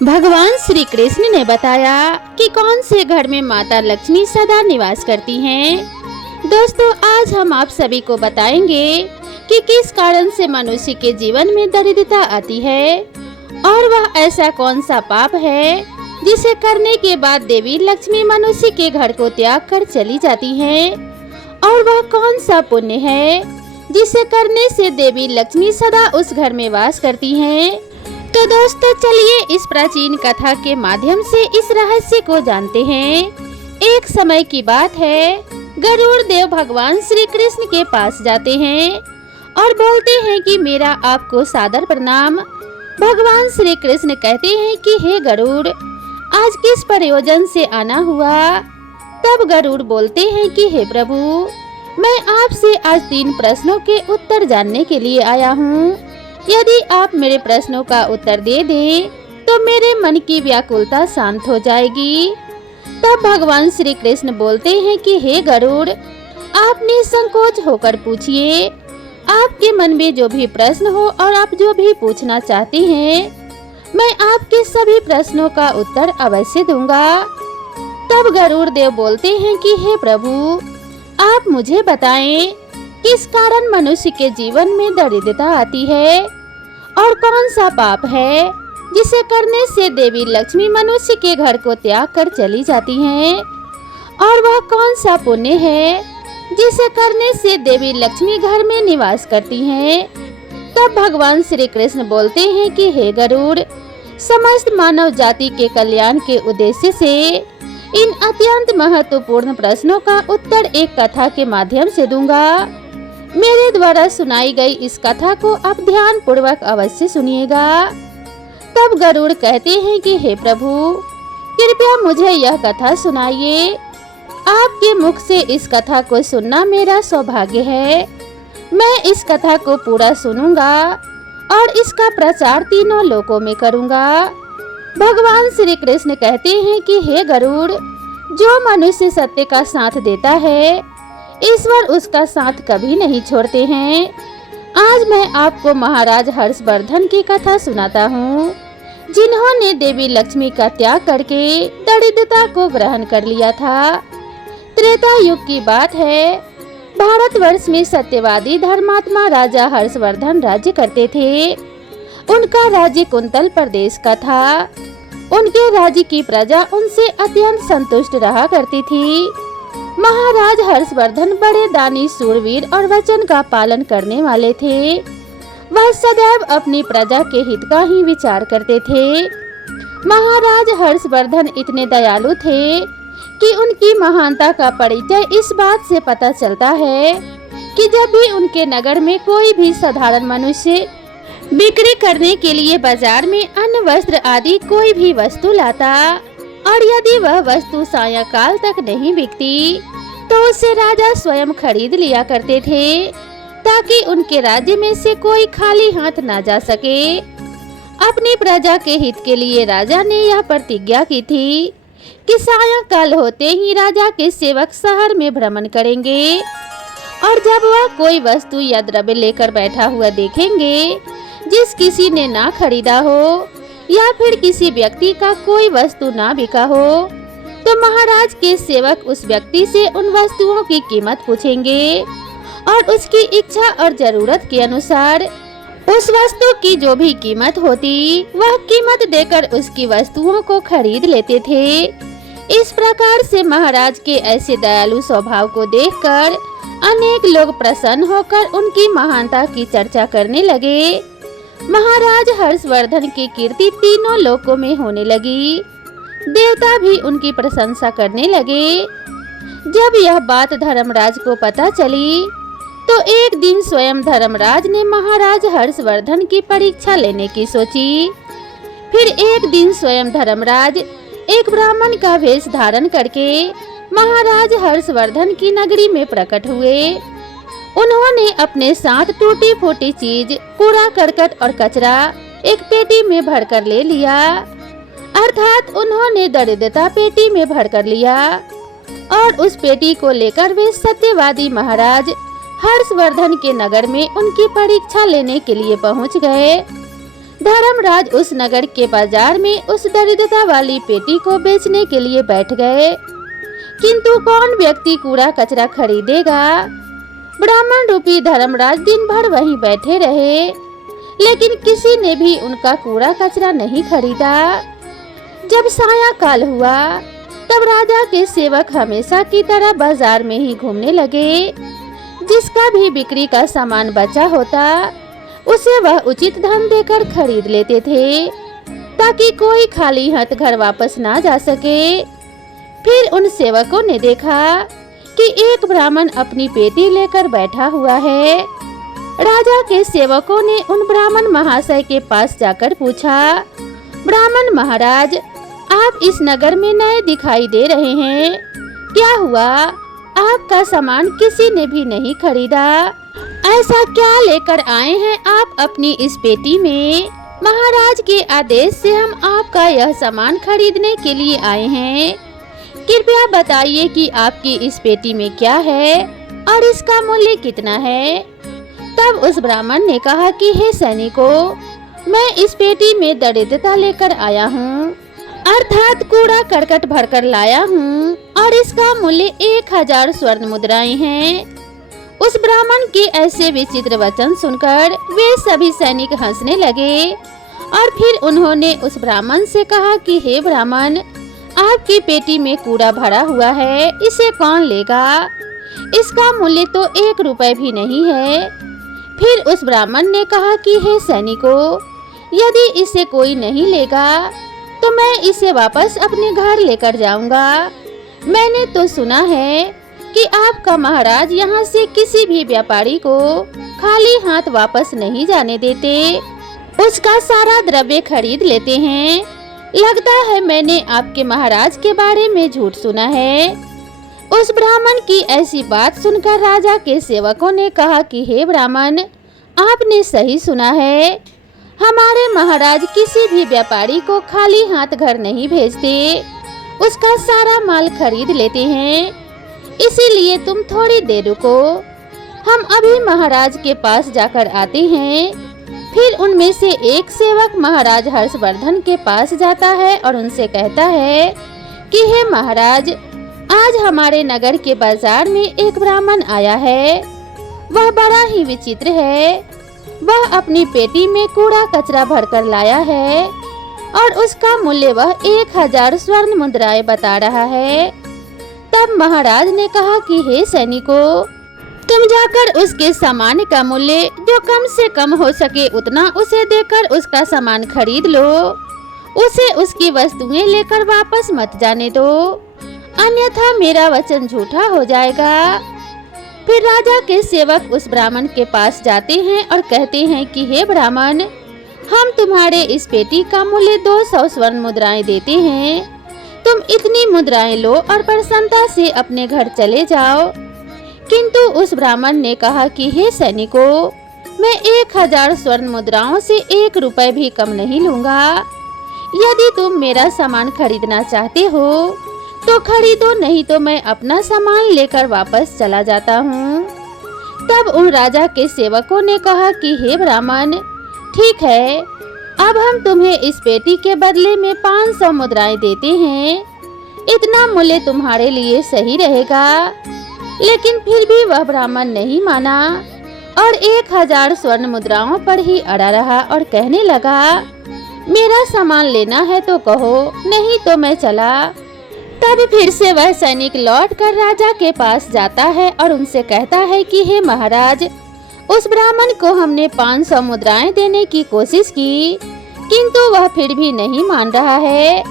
भगवान श्री कृष्ण ने बताया कि कौन से घर में माता लक्ष्मी सदा निवास करती हैं। दोस्तों, आज हम आप सभी को बताएंगे कि किस कारण से मनुष्य के जीवन में दरिद्रता आती है और वह ऐसा कौन सा पाप है जिसे करने के बाद देवी लक्ष्मी मनुष्य के घर को त्याग कर चली जाती हैं, और वह कौन सा पुण्य है जिसे करने से देवी लक्ष्मी सदा उस घर में वास करती हैं। तो दोस्तों, चलिए इस प्राचीन कथा के माध्यम से इस रहस्य को जानते हैं। एक समय की बात है, गरुड़ देव भगवान श्री कृष्ण के पास जाते हैं और बोलते हैं कि मेरा आपको सादर प्रणाम। भगवान श्री कृष्ण कहते हैं कि हे गरुड़, आज किस प्रयोजन से आना हुआ। तब गरुड़ बोलते हैं कि हे प्रभु, मैं आपसे आज 3 प्रश्नों के उत्तर जानने के लिए आया हूँ। यदि आप मेरे प्रश्नों का उत्तर दे दें तो मेरे मन की व्याकुलता शांत हो जाएगी। तब भगवान श्री कृष्ण बोलते हैं कि हे गरुड़, आप निसंकोच होकर पूछिए। आपके मन में जो भी प्रश्न हो और आप जो भी पूछना चाहती हैं, मैं आपके सभी प्रश्नों का उत्तर अवश्य दूंगा। तब गरुड़ देव बोलते हैं कि हे प्रभु, आप मुझे बताएं, किस कारण मनुष्य के जीवन में दरिद्रता आती है और कौन सा पाप है जिसे करने से देवी लक्ष्मी मनुष्य के घर को त्याग कर चली जाती हैं, और वह कौन सा पुण्य है जिसे करने से देवी लक्ष्मी घर में निवास करती हैं। तब भगवान श्री कृष्ण बोलते हैं कि हे गरुड़, समस्त मानव जाति के कल्याण के उद्देश्य से इन अत्यंत महत्वपूर्ण प्रश्नों का उत्तर एक कथा के माध्यम से दूंगा। मेरे द्वारा सुनाई गई इस कथा को आप ध्यान पूर्वक अवश्य सुनिएगा। तब गरुड़ कहते हैं कि हे प्रभु, कृपया मुझे यह कथा सुनाइए। आपके मुख से इस कथा को सुनना मेरा सौभाग्य है। मैं इस कथा को पूरा सुनूंगा और इसका प्रचार तीनों लोकों में करूंगा। भगवान श्री कृष्ण कहते हैं कि हे गरुड़, जो मनुष्य सत्य का साथ देता है, ईश्वर उसका साथ कभी नहीं छोड़ते हैं। आज मैं आपको महाराज हर्षवर्धन की कथा सुनाता हूँ, जिन्होंने देवी लक्ष्मी का त्याग करके दरिद्रता को ग्रहण कर लिया था। त्रेता युग की बात है। भारतवर्ष में सत्यवादी धर्मात्मा राजा हर्षवर्धन राज्य करते थे। उनका राज्य कुंतल प्रदेश का था। उनके राज्य की प्रजा उनसे अत्यंत संतुष्ट रहा करती थी। महाराज हर्षवर्धन बड़े दानी, शूरवीर और वचन का पालन करने वाले थे। वह सदैव अपनी प्रजा के हित का ही विचार करते थे। महाराज हर्षवर्धन इतने दयालु थे कि उनकी महानता का परिचय इस बात से पता चलता है कि जब भी उनके नगर में कोई भी साधारण मनुष्य बिक्री करने के लिए बाजार में अन्न, वस्त्र आदि कोई भी वस्तु लाता, और यदि वह वस्तु सायंकाल तक नहीं बिकती तो उसे राजा स्वयं खरीद लिया करते थे, ताकि उनके राज्य में से कोई खाली हाथ ना जा सके। अपनी प्रजा के हित के लिए राजा ने यह प्रतिज्ञा की थी कि सायंकाल होते ही राजा के सेवक शहर में भ्रमण करेंगे, और जब वह कोई वस्तु या द्रव्य लेकर बैठा हुआ देखेंगे जिस किसी ने ना खरीदा हो, या फिर किसी व्यक्ति का कोई वस्तु ना बिका हो, तो महाराज के सेवक उस व्यक्ति से उन वस्तुओं की कीमत पूछेंगे और उसकी इच्छा और जरूरत के अनुसार उस वस्तु की जो भी कीमत होती, वह कीमत देकर उसकी वस्तुओं को खरीद लेते थे। इस प्रकार से महाराज के ऐसे दयालु स्वभाव को देखकर अनेक लोग प्रसन्न होकर उनकी महानता की चर्चा करने लगे। महाराज हर्षवर्धन की कीर्ति तीनों लोकों में होने लगी। देवता भी उनकी प्रशंसा करने लगे। जब यह बात धर्मराज को पता चली तो एक दिन स्वयं धर्मराज ने महाराज हर्षवर्धन की परीक्षा लेने की सोची। फिर एक दिन स्वयं धर्मराज एक ब्राह्मण का वेश धारण करके महाराज हर्षवर्धन की नगरी में प्रकट हुए। उन्होंने अपने साथ टूटी फूटी चीज, कूड़ा करकट और कचरा एक पेटी में भरकर ले लिया, अर्थात उन्होंने दरिद्रता पेटी में भरकर लिया, और उस पेटी को लेकर वे सत्यवादी महाराज हर्षवर्धन के नगर में उनकी परीक्षा लेने के लिए पहुंच गए। धर्मराज उस नगर के बाजार में उस दरिद्रता वाली पेटी को बेचने के लिए बैठ गए, किंतु कौन व्यक्ति कूड़ा कचरा खरीदेगा। ब्राह्मण रूपी धर्मराज दिन भर वहीं बैठे रहे, लेकिन किसी ने भी उनका कूड़ा कचरा नहीं खरीदा। जब साया काल हुआ तब राजा के सेवक हमेशा की तरह बाजार में ही घूमने लगे। जिसका भी बिक्री का सामान बचा होता उसे वह उचित धन देकर खरीद लेते थे, ताकि कोई खाली हाथ घर वापस ना जा सके। फिर उन सेवकों ने देखा कि एक ब्राह्मण अपनी पेटी लेकर बैठा हुआ है। राजा के सेवकों ने उन ब्राह्मण महाशय के पास जाकर पूछा, ब्राह्मण महाराज, आप इस नगर में नए दिखाई दे रहे हैं, क्या हुआ? आपका सामान किसी ने भी नहीं खरीदा, ऐसा क्या लेकर आए हैं आप अपनी इस पेटी में? महाराज के आदेश से हम आपका यह सामान खरीदने के लिए आए हैं। कृपया बताइए कि आपकी इस पेटी में क्या है और इसका मूल्य कितना है। तब उस ब्राह्मण ने कहा कि हे सैनिकों, मैं इस पेटी में दरिद्रता लेकर आया हूँ, अर्थात कूड़ा करकट भरकर लाया हूँ, और इसका मूल्य 1000 स्वर्ण मुद्राएं हैं। उस ब्राह्मण के ऐसे विचित्र वचन सुनकर वे सभी सैनिक हंसने लगे, और फिर उन्होंने उस ब्राह्मण से कहा कि हे ब्राह्मण, आपकी पेटी में कूड़ा भरा हुआ है, इसे कौन लेगा? इसका मूल्य तो 1 रुपए भी नहीं है। फिर उस ब्राह्मण ने कहा कि हे सैनिकों, यदि इसे कोई नहीं लेगा तो मैं इसे वापस अपने घर लेकर जाऊंगा। मैंने तो सुना है कि आपका महाराज यहाँ से किसी भी व्यापारी को खाली हाथ वापस नहीं जाने देते, उसका सारा द्रव्य खरीद लेते हैं। लगता है मैंने आपके महाराज के बारे में झूठ सुना है। उस ब्राह्मण की ऐसी बात सुनकर राजा के सेवकों ने कहा कि हे ब्राह्मण, आपने सही सुना है, हमारे महाराज किसी भी व्यापारी को खाली हाथ घर नहीं भेजते, उसका सारा माल खरीद लेते हैं। इसीलिए तुम थोड़ी देर रुको, हम अभी महाराज के पास जाकर आते हैं। फिर उनमें से एक सेवक महाराज हर्षवर्धन के पास जाता है और उनसे कहता है कि हे महाराज, आज हमारे नगर के बाजार में एक ब्राह्मण आया है, वह बड़ा ही विचित्र है। वह अपनी पेटी में कूड़ा कचरा भरकर लाया है और उसका मूल्य वह 1000 स्वर्ण मुद्राएं बता रहा है। तब महाराज ने कहा कि हे सैनिकों, तुम जाकर उसके सामान का मूल्य जो कम से कम हो सके उतना उसे देकर उसका सामान खरीद लो, उसे उसकी वस्तुएं लेकर वापस मत जाने दो, अन्यथा मेरा वचन झूठा हो जाएगा। फिर राजा के सेवक उस ब्राह्मण के पास जाते हैं और कहते हैं कि हे ब्राह्मण, हम तुम्हारे इस पेटी का मूल्य 200 स्वर्ण मुद्राएं देते हैं, तुम इतनी मुद्राएं लो और प्रसन्नता से अपने घर चले जाओ। किंतु उस ब्राह्मण ने कहा कि हे सैनिकों, मैं 1000 स्वर्ण मुद्राओं से 1 रुपए भी कम नहीं लूंगा। यदि तुम मेरा सामान खरीदना चाहते हो तो खरीदो, नहीं तो मैं अपना सामान लेकर वापस चला जाता हूँ। तब उन राजा के सेवकों ने कहा कि हे ब्राह्मण, ठीक है, अब हम तुम्हें इस पेटी के बदले में 500 मुद्राएं देते हैं, इतना मूल्य तुम्हारे लिए सही रहेगा। लेकिन फिर भी वह ब्राह्मण नहीं माना और 1000 स्वर्ण मुद्राओं पर ही अड़ा रहा और कहने लगा, मेरा सामान लेना है तो कहो, नहीं तो मैं चला। तब फिर से वह सैनिक लौटकर राजा के पास जाता है और उनसे कहता है कि हे महाराज, उस ब्राह्मण को हमने 500 मुद्राएं देने की कोशिश की, किंतु वह फिर भी नहीं मान रहा है।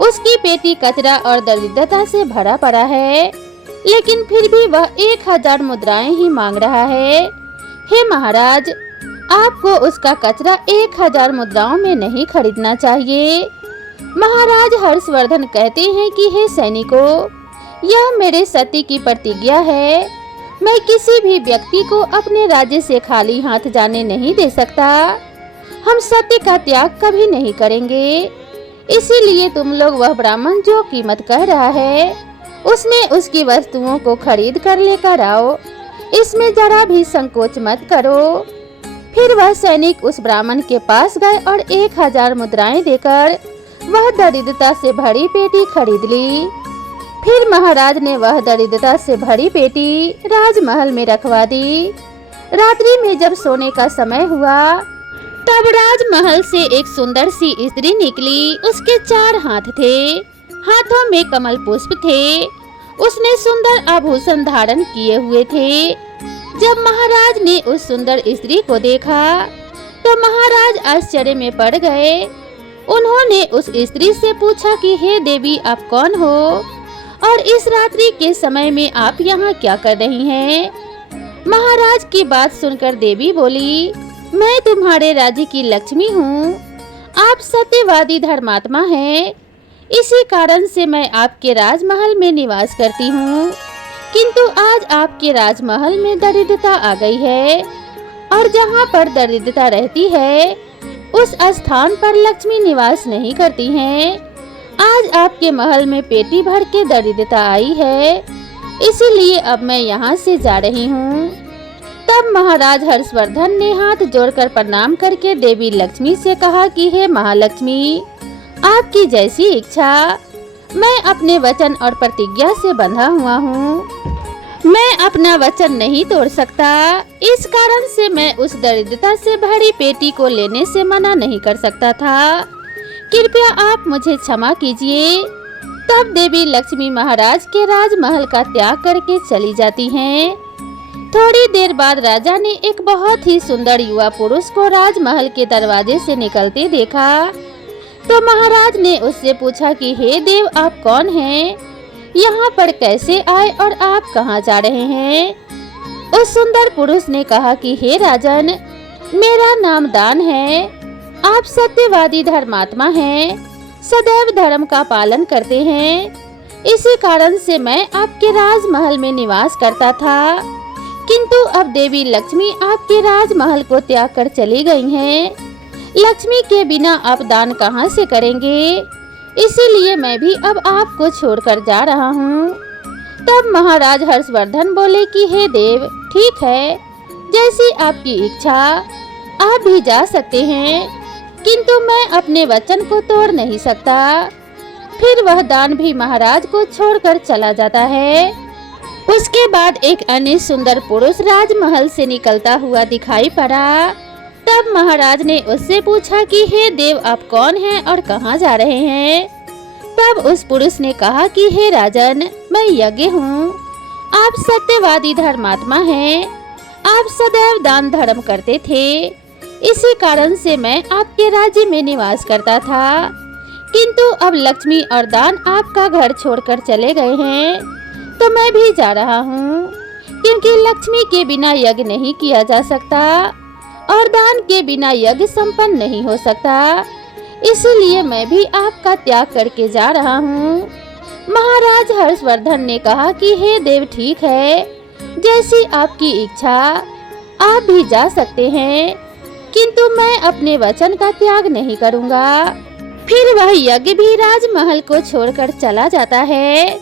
उसकी पेटी कचरा और दरिद्रता से भरा पड़ा है, लेकिन फिर भी वह 1000 मुद्राएं ही मांग रहा है। हे महाराज, आपको उसका कचरा 1000 मुद्राओं में नहीं खरीदना चाहिए। महाराज हर्षवर्धन कहते हैं कि हे सैनिकों, यह मेरे सती की प्रतिज्ञा है, मैं किसी भी व्यक्ति को अपने राज्य से खाली हाथ जाने नहीं दे सकता। हम सत्य का त्याग कभी नहीं करेंगे। इसीलिए तुम लोग वह ब्राह्मण जो कीमत कह रहा है, उसमें उसकी वस्तुओं को खरीद कर लेकर आओ, इसमें जरा भी संकोच मत करो। फिर वह सैनिक उस ब्राह्मण के पास गए और 1000 मुद्राएं देकर वह दरिद्रता से भरी पेटी खरीद ली। फिर महाराज ने वह दरिद्रता से भरी पेटी राजमहल में रखवा दी। रात्रि में जब सोने का समय हुआ तब राजमहल से एक सुंदर सी स्त्री निकली। उसके 4 हाथ थे, हाथों में कमल पुष्प थे। उसने सुंदर आभूषण धारण किए हुए थे। जब महाराज ने उस सुंदर स्त्री को देखा तो महाराज आश्चर्य में पड़ गए। उन्होंने उस स्त्री से पूछा कि हे देवी, आप कौन हो और इस रात्रि के समय में आप यहाँ क्या कर रही हैं? महाराज की बात सुनकर देवी बोली, मैं तुम्हारे राज्य की लक्ष्मी हूँ। आप सत्यवादी धर्मात्मा हैं, इसी कारण से मैं आपके राजमहल में निवास करती हूँ। किंतु आज आपके राजमहल में दरिद्रता आ गई है और जहाँ पर दरिद्रता रहती है उस स्थान पर लक्ष्मी निवास नहीं करती हैं। आज आपके महल में पेटी भर के दरिद्रता आई है, इसीलिए अब मैं यहाँ से जा रही हूँ। तब महाराज हर्षवर्धन ने हाथ जोड़कर प्रणाम करके देवी लक्ष्मी से कहा कि हे महालक्ष्मी, आपकी जैसी इच्छा। मैं अपने वचन और प्रतिज्ञा से बंधा हुआ हूँ। मैं अपना वचन नहीं तोड़ सकता, इस कारण से मैं उस दरिद्रता से भरी पेटी को लेने से मना नहीं कर सकता था। कृपया आप मुझे क्षमा कीजिए। तब देवी लक्ष्मी महाराज के राजमहल का त्याग करके चली जाती हैं। थोड़ी देर बाद राजा ने एक बहुत ही सुंदर युवा पुरुष को राजमहल के दरवाजे से निकलते देखा। तो महाराज ने उससे पूछा कि हे देव, आप कौन हैं? यहाँ पर कैसे आए और आप कहाँ जा रहे हैं? उस सुंदर पुरुष ने कहा कि हे राजन, मेरा नाम दान है। आप सत्यवादी धर्मात्मा हैं, सदैव धर्म का पालन करते हैं। इसी कारण से मैं आपके राजमहल में निवास करता था। किंतु अब देवी लक्ष्मी आपके राजमहल को त्याग कर चली गई हैं। लक्ष्मी के बिना आप दान कहाँ से करेंगे? इसीलिए मैं भी अब आपको छोड़कर जा रहा हूँ। तब महाराज हर्षवर्धन बोले कि हे देव, ठीक है, जैसी आपकी इच्छा, आप भी जा सकते हैं, किंतु मैं अपने वचन को तोड़ नहीं सकता। फिर वह दान भी महाराज को छोड़कर चला जाता है। उसके बाद एक अन्य सुंदर पुरुष राजमहल से निकलता हुआ दिखाई पड़ा। तब महाराज ने उससे पूछा कि हे देव, आप कौन हैं और कहाँ जा रहे हैं? तब उस पुरुष ने कहा कि हे राजन, मैं यज्ञ हूँ। आप सत्यवादी धर्मात्मा हैं। आप सदैव दान धर्म करते थे, इसी कारण से मैं आपके राज्य में निवास करता था। किंतु अब लक्ष्मी और दान आपका घर छोड़कर चले गए हैं, तो मैं भी जा रहा हूँ, क्योंकि लक्ष्मी के बिना यज्ञ नहीं किया जा सकता और दान के बिना यज्ञ संपन्न नहीं हो सकता। इसीलिए मैं भी आपका त्याग करके जा रहा हूँ। महाराज हर्षवर्धन ने कहा कि हे देव, ठीक है, जैसी आपकी इच्छा, आप भी जा सकते हैं, किंतु मैं अपने वचन का त्याग नहीं करूँगा। फिर वह यज्ञ भी राजमहल को छोड़कर चला जाता है।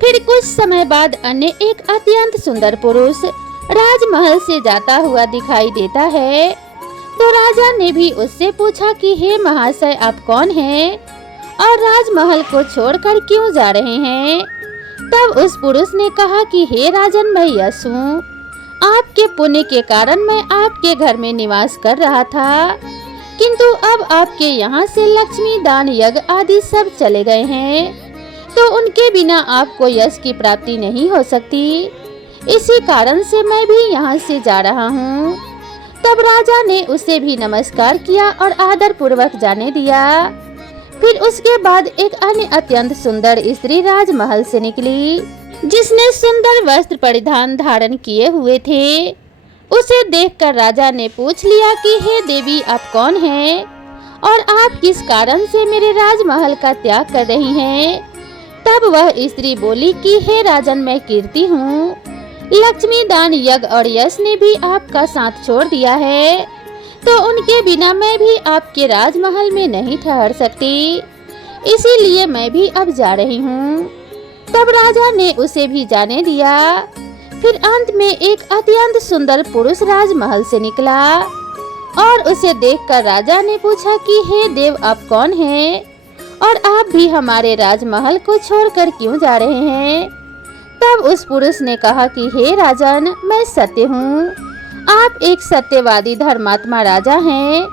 फिर कुछ समय बाद अन्य एक अत्यंत सुंदर पुरुष राजमहल से जाता हुआ दिखाई देता है। तो राजा ने भी उससे पूछा कि हे महाशय, आप कौन हैं और राजमहल को छोड़कर क्यों जा रहे हैं? तब उस पुरुष ने कहा कि हे राजन, मैं यश हूँ। आपके पुण्य के कारण मैं आपके घर में निवास कर रहा था, किंतु अब आपके यहाँ से लक्ष्मी, दान, यज्ञ आदि सब चले गए हैं, तो उनके बिना आपको यश की प्राप्ति नहीं हो सकती। इसी कारण से मैं भी यहाँ से जा रहा हूँ। तब राजा ने उसे भी नमस्कार किया और आदर पूर्वक जाने दिया। फिर उसके बाद एक अन्य अत्यंत सुंदर स्त्री राजमहल से निकली, जिसने सुंदर वस्त्र परिधान धारण किए हुए थे। उसे देखकर राजा ने पूछ लिया कि हे देवी, आप कौन हैं और आप किस कारण से मेरे राजमहल का त्याग कर रही हैं? तब वह स्त्री बोली कि हे राजन, मैं कीर्ति हूँ। लक्ष्मी, दान, यज्ञ और यश ने भी आपका साथ छोड़ दिया है, तो उनके बिना मैं भी आपके राजमहल में नहीं ठहर सकती। इसीलिए मैं भी अब जा रही हूँ। तब राजा ने उसे भी जाने दिया। फिर अंत में एक अत्यंत सुंदर पुरुष राजमहल से निकला। और उसे देखकर राजा ने पूछा कि हे देव, आप कौन हैं और आप भी हमारे राजमहल को छोड़कर क्यों जा रहे हैं। तब उस पुरुष ने कहा कि हे राजन, मैं सत्य हूँ। आप एक सत्यवादी धर्मात्मा राजा हैं,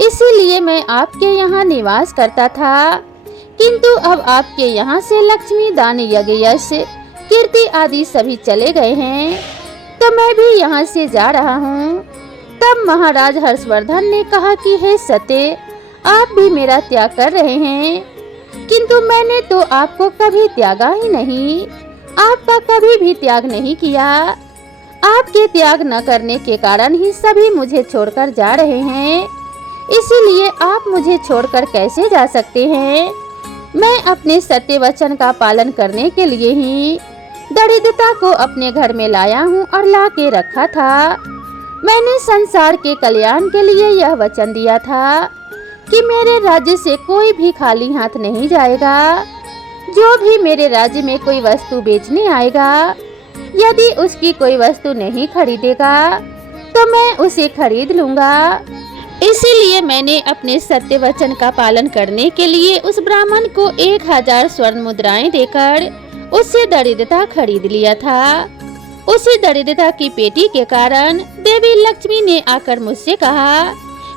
इसीलिए मैं आपके यहाँ निवास करता था। किंतु अब आपके यहाँ से लक्ष्मी, दान, यज्ञ, यश, कीर्ति आदि सभी चले गए हैं, तो मैं भी यहाँ से जा रहा हूँ। तब महाराज हर्षवर्धन ने कहा कि हे सत्य, आप भी मेरा त्याग कर रहे हैं, किंतु मैंने तो आपको कभी त्यागा ही नहीं, आपका कभी भी त्याग नहीं किया। आपके त्याग न करने के कारण ही सभी मुझे छोड़कर जा रहे हैं, इसीलिए आप मुझे छोड़कर कैसे जा सकते हैं। मैं अपने सत्य वचन का पालन करने के लिए ही दरिद्रता को अपने घर में लाया हूँ और ला के रखा था। मैंने संसार के कल्याण के लिए यह वचन दिया था कि मेरे राज्य से कोई भी खाली हाथ नहीं जाएगा। जो भी मेरे राज्य में कोई वस्तु बेचने आएगा, यदि उसकी कोई वस्तु नहीं खरीदेगा तो मैं उसे खरीद लूंगा। इसीलिए मैंने अपने सत्य वचन का पालन करने के लिए उस ब्राह्मण को 1000 स्वर्ण मुद्राएं देकर उससे दरिद्रता खरीद लिया था। उसी दरिद्रता की पेटी के कारण देवी लक्ष्मी ने आकर मुझसे कहा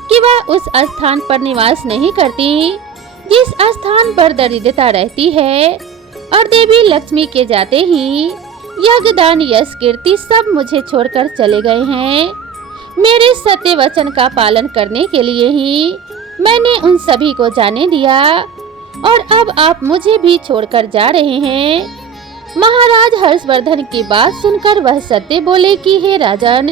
कि वह उस स्थान पर निवास नहीं करती जिस स्थान पर दरिद्रता रहती है, और देवी लक्ष्मी के जाते ही यज्ञ, दान, यश, कीर्ति सब मुझे छोड़कर चले गए हैं। मेरे सत्य वचन का पालन करने के लिए ही मैंने उन सभी को जाने दिया, और अब आप मुझे भी छोड़कर जा रहे हैं। महाराज हर्षवर्धन की बात सुनकर वह सत्य बोले कि हे राजन,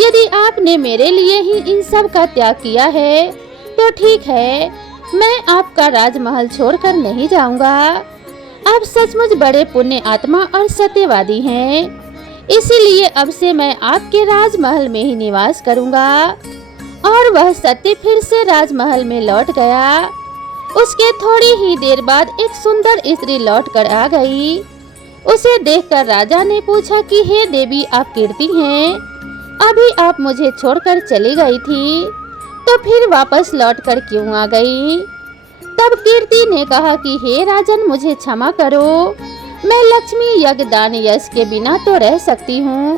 यदि आपने मेरे लिए ही इन सब का त्याग किया है तो ठीक है, मैं आपका राजमहल छोड़कर नहीं जाऊंगा। आप सचमुच बड़े पुण्य आत्मा और सत्यवादी हैं, इसीलिए अब से मैं आपके राजमहल में ही निवास करूंगा। और वह सत्य फिर से राजमहल में लौट गया। उसके थोड़ी ही देर बाद एक सुंदर स्त्री लौट कर आ गई। उसे देखकर राजा ने पूछा कि हे देवी, आप कीर्ति हैं, अभी आप मुझे छोड़कर चली गई थी, तो फिर वापस लौटकर क्यों आ गई। तब कीर्ति ने कहा कि हे राजन, मुझे क्षमा करो, मैं लक्ष्मी, यज्ञ, दान, यश के बिना तो रह सकती हूँ,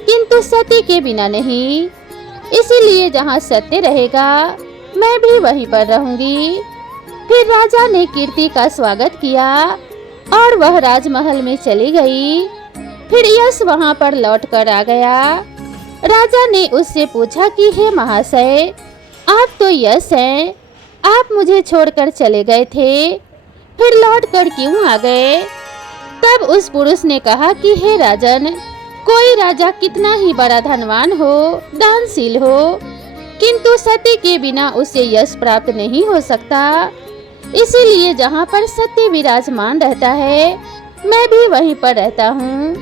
किंतु सत्य के बिना नहीं। इसीलिए जहाँ सत्य रहेगा मैं भी वहीं पर रहूंगी। फिर राजा ने कीर्ति का स्वागत किया और वह राजमहल में चली गई। फिर यश वहाँ पर लौट कर आ गया। राजा ने उससे पूछा कि हे महाशय, आप तो यश हैं, आप मुझे छोड़कर चले गए थे, फिर लौट कर क्यों आ गए। तब उस पुरुष ने कहा कि हे राजन, कोई राजा कितना ही बड़ा धनवान हो, दानशील हो, किंतु सत्य के बिना उसे यश प्राप्त नहीं हो सकता। इसीलिए जहाँ पर सत्य विराजमान रहता है मैं भी वहीं पर रहता हूँ,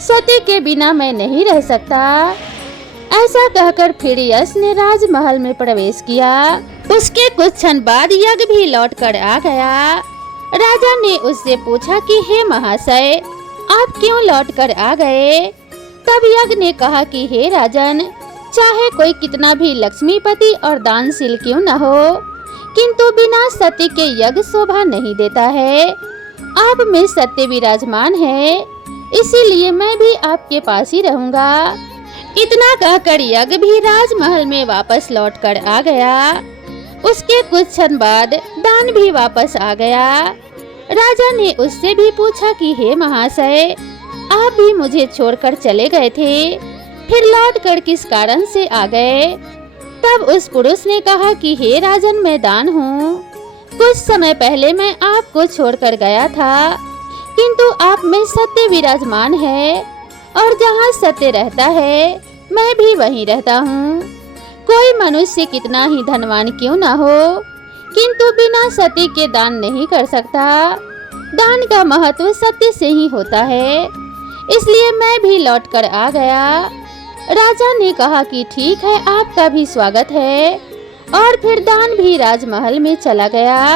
सत्य के बिना मैं नहीं रह सकता। ऐसा कहकर फिर यश ने राजमहल में प्रवेश किया। उसके कुछ क्षण बाद यज्ञ भी लौट कर आ गया। राजा ने उससे पूछा कि हे महाशय, आप क्यों लौट कर आ गए। तब यज्ञ ने कहा कि हे राजन, चाहे कोई कितना भी लक्ष्मीपति और दानशील क्यों न हो, किंतु बिना सत्य के यज्ञ शोभा नहीं देता है। आप में सत्य विराजमान है, इसीलिए मैं भी आपके पास ही रहूंगा। इतना कहकर यज्ञ भी राजमहल में वापस लौट कर आ गया। उसके कुछ क्षण बाद दान भी वापस आ गया। राजा ने उससे भी पूछा कि हे महाशय, आप भी मुझे छोड़कर चले गए थे, फिर लौट कर किस कारण से आ गए। तब उस पुरुष ने कहा कि हे राजन, मैं दान हूँ। कुछ समय पहले मैं आपको छोड़कर गया था, किंतु आप में सत्य विराजमान है, और जहाँ सत्य रहता है मैं भी वहीं रहता हूँ। कोई मनुष्य कितना ही धनवान क्यों ना हो, किंतु बिना सत्य के दान नहीं कर सकता। दान का महत्व सत्य से ही होता है, इसलिए मैं भी लौट कर आ गया। राजा ने कहा कि ठीक है, आपका भी स्वागत है, और फिर दान भी राजमहल में चला गया।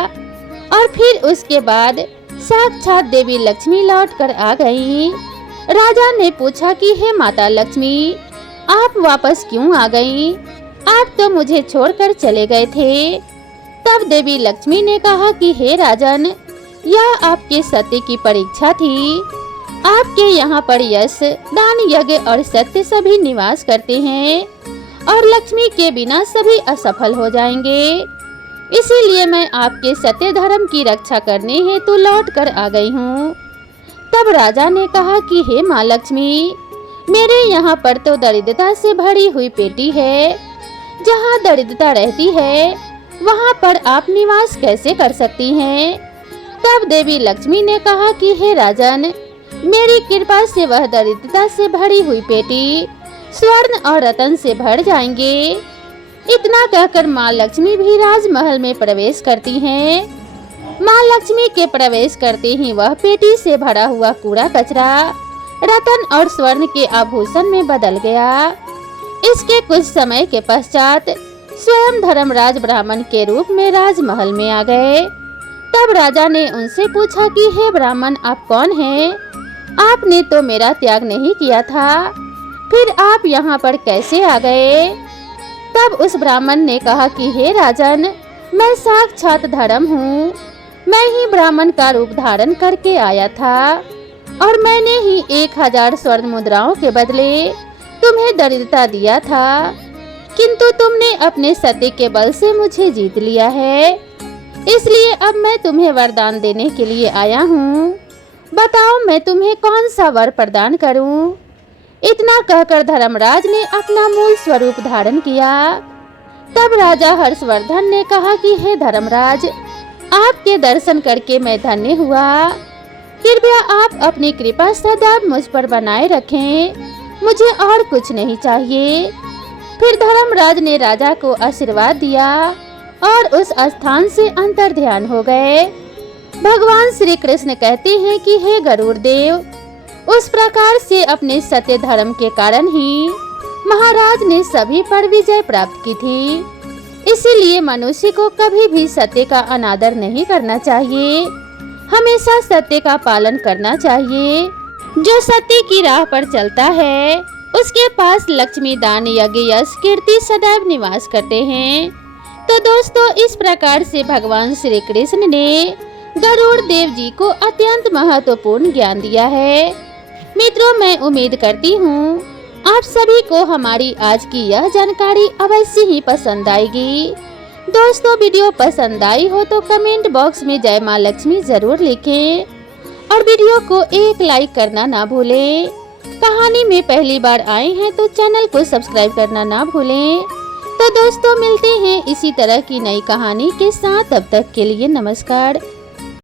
और फिर उसके बाद साक्षात देवी लक्ष्मी लौट कर आ गई। राजा ने पूछा कि हे माता लक्ष्मी, आप वापस क्यों आ गई। आप तो मुझे छोड़कर चले गए थे। तब देवी लक्ष्मी ने कहा कि हे राजन, यह आपके सत्य की परीक्षा थी। आपके यहाँ पर यश, दान, यज्ञ और सत्य सभी निवास करते हैं और लक्ष्मी के बिना सभी असफल हो जाएंगे। इसीलिए मैं आपके सत्य धर्म की रक्षा करने हेतु लौट कर आ गई हूँ। तब राजा ने कहा कि हे माँ लक्ष्मी, मेरे यहाँ पर तो दरिद्रता से भरी हुई पेटी है। जहाँ दरिद्रता रहती है वहाँ पर आप निवास कैसे कर सकती हैं? तब देवी लक्ष्मी ने कहा कि हे राजन, मेरी कृपा से वह दरिद्रता से भरी हुई पेटी स्वर्ण और रत्न से भर जाएंगे। इतना कहकर माँ लक्ष्मी भी राजमहल में प्रवेश करती हैं। माँ लक्ष्मी के प्रवेश करते ही वह पेटी से भरा हुआ कूड़ा कचरा रत्न और स्वर्ण के आभूषण में बदल गया। इसके कुछ समय के पश्चात स्वयं धर्मराज ब्राह्मण के रूप में राजमहल में आ गए। तब राजा ने उनसे पूछा कि हे ब्राह्मण, आप कौन हैं? आपने तो मेरा त्याग नहीं किया था, फिर आप यहाँ पर कैसे आ गए? तब उस ब्राह्मण ने कहा कि हे राजन, मैं साक्षात धर्म हूँ। मैं ही ब्राह्मण का रूप धारण करके आया था और मैंने ही 1000 स्वर्ण मुद्राओं के बदले तुम्हें दरिद्रता दिया था, किंतु तुमने अपने सत्य के बल से मुझे जीत लिया है। इसलिए अब मैं तुम्हें वरदान देने के लिए आया हूँ। बताओ मैं तुम्हें कौन सा वर प्रदान करूँ? इतना कहकर धर्मराज ने अपना मूल स्वरूप धारण किया। तब राजा हर्षवर्धन ने कहा कि हे धर्मराज, आपके दर्शन करके मैं धन्य हुआ। कृपया आप अपनी कृपा सदा मुझ पर बनाए रखें, मुझे और कुछ नहीं चाहिए। फिर धर्मराज ने राजा को आशीर्वाद दिया और उस स्थान से अंतर्ध्यान हो गए। भगवान श्री कृष्ण कहते हैं कि हे गरुड़ देव, उस प्रकार से अपने सत्य धर्म के कारण ही महाराज ने सभी पर विजय प्राप्त की थी। इसीलिए मनुष्य को कभी भी सत्य का अनादर नहीं करना चाहिए, हमेशा सत्य का पालन करना चाहिए। जो सत्य की राह पर चलता है उसके पास लक्ष्मी, दान, यज्ञ, यश, कीर्ति सदैव निवास करते हैं। तो दोस्तों, इस प्रकार से भगवान श्री कृष्ण ने गरुड़ देव जी को अत्यंत महत्वपूर्ण ज्ञान दिया है। मित्रों, मैं उम्मीद करती हूँ आप सभी को हमारी आज की यह जानकारी अवश्य ही पसंद आएगी। दोस्तों, वीडियो पसंद आई हो तो कमेंट बॉक्स में जय माँ लक्ष्मी जरूर लिखें और वीडियो को एक लाइक करना ना भूलें। कहानी में पहली बार आए हैं तो चैनल को सब्सक्राइब करना ना भूलें। तो दोस्तों, मिलते हैं इसी तरह की नई कहानी के साथ। तब तक के लिए नमस्कार।